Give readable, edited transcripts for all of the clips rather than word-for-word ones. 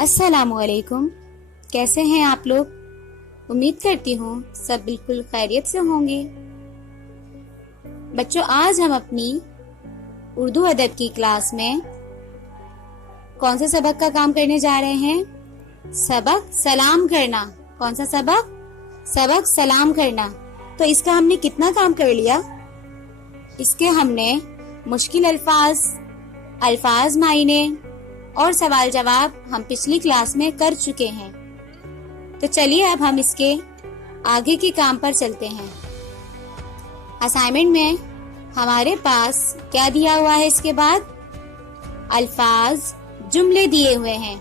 अस्सलामुअलैकुम। कैसे हैं आप लोग? उम्मीद करती हूँ सब बिल्कुल खैरियत से होंगे। बच्चों, आज हम अपनी उर्दू अदब की क्लास में कौन से सबक का काम करने जा रहे हैं? सबक सलाम करना। कौन सा सबक? सबक सलाम करना। तो इसका हमने कितना काम कर लिया? इसके हमने मुश्किल अल्फाज मायने और सवाल जवाब हम पिछली क्लास में कर चुके हैं। तो चलिए अब हम इसके आगे के काम पर चलते हैं। असाइनमेंट में हमारे पास क्या दिया हुआ है? इसके बाद अल्फाज जुमले दिए हुए हैं।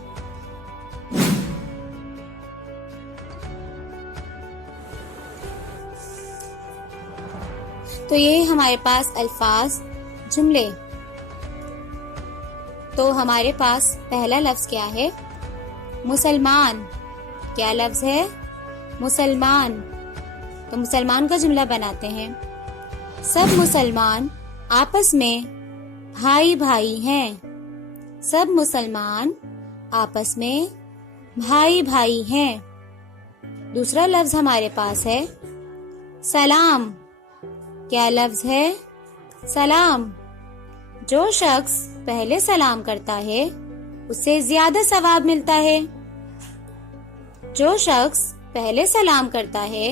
तो ये हमारे पास अल्फाज जुमले। तो हमारे पास पहला लफ्ज क्या है? मुसलमान। क्या लफ्ज है? मुसलमान। तो मुसलमान का जुमला बनाते हैं। सब मुसलमान आपस में भाई भाई हैं। सब मुसलमान आपस में भाई भाई हैं। दूसरा लफ्ज हमारे पास है सलाम। क्या लफ्ज है? सलाम। जो शख्स पहले सलाम करता है उसे ज्यादा सवाब मिलता है। जो शख्स पहले सलाम करता है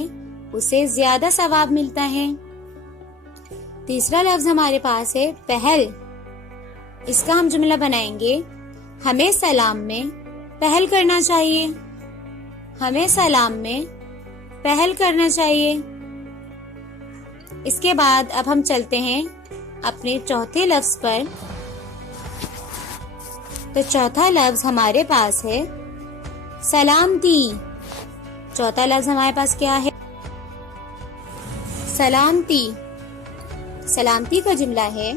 उसे ज्यादा सवाब मिलता है। तीसरा लफ्ज हमारे पास है पहल। इसका हम जुमला बनाएंगे, हमें सलाम में पहल करना चाहिए। हमें सलाम में पहल करना चाहिए। इसके बाद अब हम चलते हैं अपने चौथे लफ्ज पर। तो चौथा लफ्ज हमारे पास है सलामती। चौथा लफ्ज हमारे पास क्या है? सलामती। सलामती का जुमला है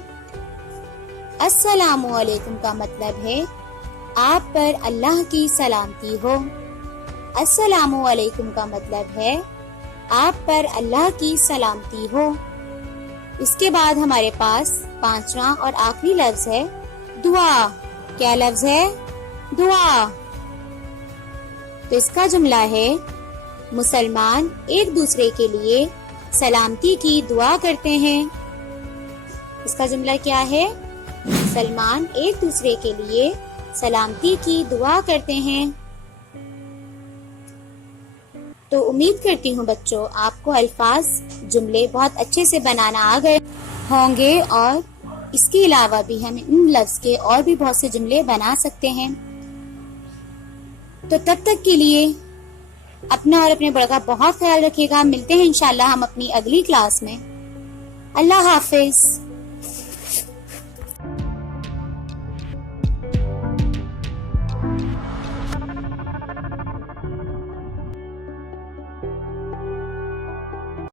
अस्सलामु अलैकुम का मतलब है आप पर अल्लाह की सलामती हो। अस्सलामु अलैकुम का मतलब है आप पर अल्लाह की सलामती हो। इसके बाद हमारे पास पांचवा और आखिरी लफ्ज है दुआ। क्या लफ्ज है? दुआ। तो इसका जुमला है मुसलमान एक दूसरे के लिए सलामती की दुआ करते हैं। इसका जुमला क्या है? मुसलमान एक दूसरे के लिए सलामती की दुआ करते हैं। तो उम्मीद करती हूँ बच्चों आपको अल्फाज जुमले बहुत अच्छे से बनाना आ गए होंगे और इसके अलावा भी हम इन लफ्ज के और भी बहुत से जुमले बना सकते हैं। तो तब तक के लिए अपना और अपने बड़े का बहुत ख्याल रखिएगा। मिलते हैं इंशाल्लाह हम अपनी अगली क्लास में। अल्लाह हाफिज।